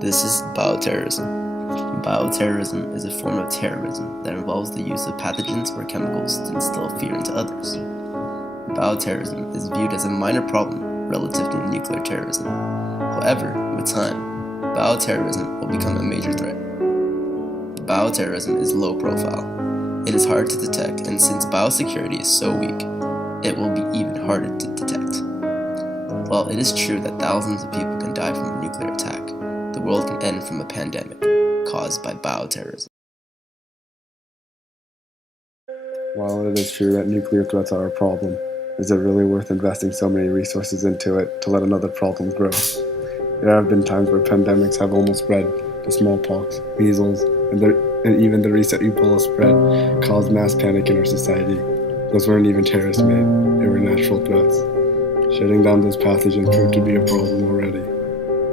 This is bioterrorism. Bioterrorism is a form of terrorism that involves the use of pathogens or chemicals to instill fear into others. Bioterrorism is viewed as a minor problem relative to nuclear terrorism. However, with time, bioterrorism will become a major threat. Bioterrorism is low profile. It is hard to detect, and since biosecurity is so weak, it will be even harder to detect. While it is true that thousands of people can die from a nuclear attack, the world can end from a pandemic caused by bioterrorism. While it is true that nuclear threats are a problem, is it really worth investing so many resources into it to let another problem grow? There have been times where pandemics have almost spread to smallpox, measles, and even the recent Ebola spread caused mass panic in our society. Those weren't even terrorist-made, they were natural threats. Shutting down those pathogens proved to be a problem already.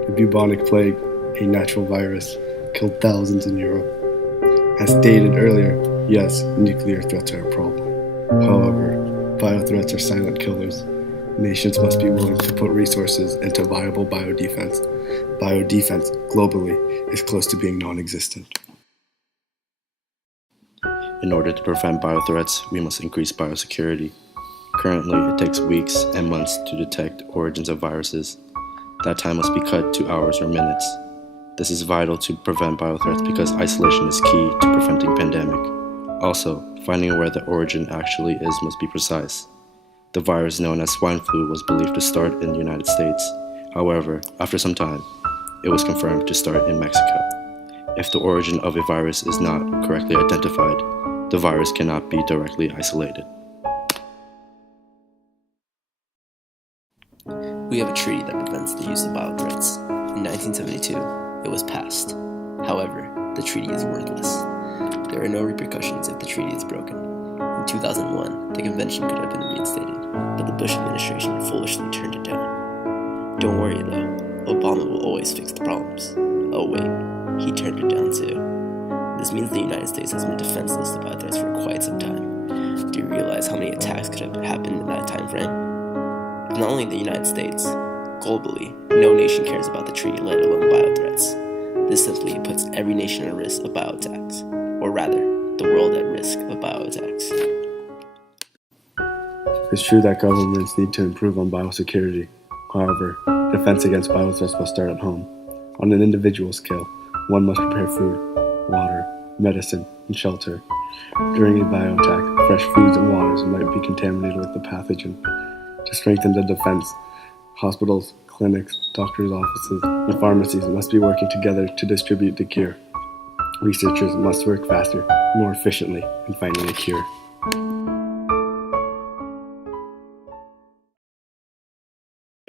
The bubonic plague, a natural virus, killed thousands in Europe. As stated earlier, yes, nuclear threats are a problem. However, biothreats are silent killers. Nations must be willing to put resources into viable biodefense. Biodefense, globally, is close to being non-existent. In order to prevent biothreats, we must increase biosecurity. Currently, it takes weeks and months to detect origins of viruses. That time must be cut to hours or minutes. This is vital to prevent biothreats because isolation is key to preventing pandemic. Also, finding where the origin actually is must be precise. The virus known as swine flu was believed to start in the United States. However, after some time, it was confirmed to start in Mexico. If the origin of a virus is not correctly identified, the virus cannot be directly isolated. We have a treaty that prevents the use of biothreats. In 1972, it was passed. However, the treaty is worthless. There are no repercussions if the treaty is broken. In 2001, the convention could have been reinstated, but the Bush administration foolishly turned it down. Don't worry though, Obama will always fix the problems. Oh wait, he turned it down too. This means the United States has been defenseless to biothreats for quite some time. Do you realize how many attacks could have happened in that time frame? Not only the United States, globally, no nation cares about the treaty, let alone biothreats. This simply puts every nation at risk of bioattacks, or rather, the world at risk of bioattacks. It's true that governments need to improve on biosecurity. However, defense against biothreats must start at home. On an individual scale, one must prepare food, water, medicine, and shelter. During a bioattack, fresh foods and waters might be contaminated with the pathogen. To strengthen the defense, hospitals, clinics, doctors' offices, and pharmacies must be working together to distribute the cure. Researchers must work faster, more efficiently, in finding a cure.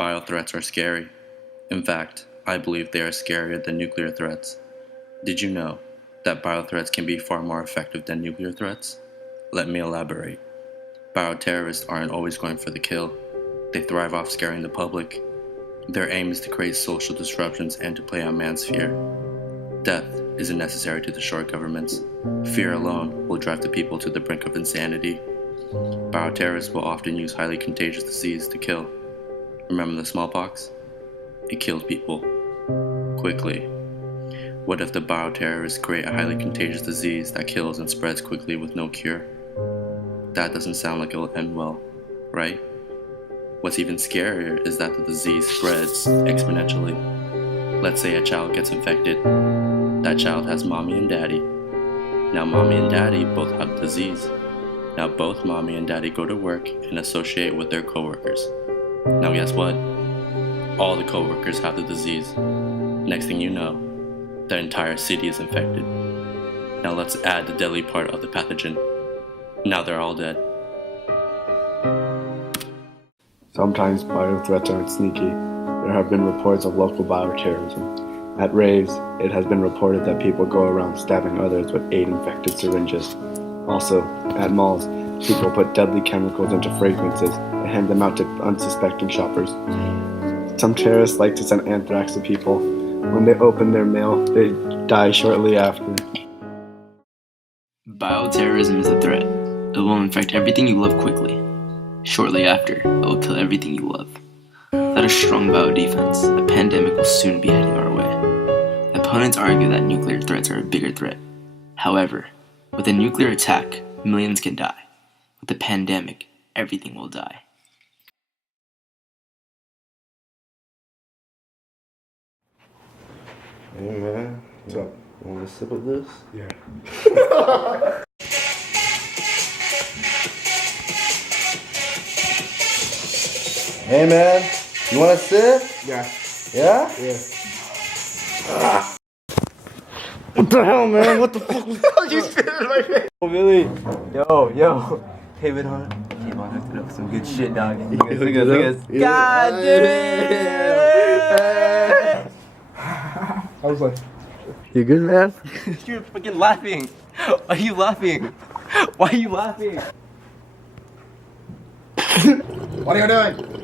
Biothreats are scary. In fact, I believe they are scarier than nuclear threats. Did you know that biothreats can be far more effective than nuclear threats? Let me elaborate. Bioterrorists aren't always going for the kill. They thrive off scaring the public. Their aim is to create social disruptions and to play on man's fear. Death isn't necessary to destroy governments. Fear alone will drive the people to the brink of insanity. Bioterrorists will often use highly contagious disease to kill. Remember the smallpox? It killed people quickly. What if the bioterrorists create a highly contagious disease that kills and spreads quickly with no cure? That doesn't sound like it will end well, right? What's even scarier is that the disease spreads exponentially. Let's say a child gets infected. That child has mommy and daddy. Now mommy and daddy both have the disease. Now both mommy and daddy go to work and associate with their coworkers. Now guess what? All the coworkers have the disease. Next thing you know, the entire city is infected. Now let's add the deadly part of the pathogen. Now they're all dead. Sometimes biothreats aren't sneaky. There have been reports of local bioterrorism. At raves, it has been reported that people go around stabbing others with 8 infected syringes. Also, at malls, people put deadly chemicals into fragrances and hand them out to unsuspecting shoppers. Some terrorists like to send anthrax to people. When they open their mail, they die shortly after. Bioterrorism is a threat. It will infect everything you love quickly. Shortly after, it will kill everything you love. Without a strong biodefense, a pandemic will soon be heading our way. Opponents argue that nuclear threats are a bigger threat. However, with a nuclear attack, millions can die. With a pandemic, everything will die. Hey man, What's up? want a sip of this? Yeah. Hey man, you want a sip? Yeah. Yeah? Yeah. What the hell, man? What the fuck was that? You spit in my face. Oh, Billy. Yo. Hey, man, hooked it up some good shit, dog. Look at this. God damn! I was like, You good, man? You're fucking laughing. Why are you laughing? Why are you laughing? what are you doing?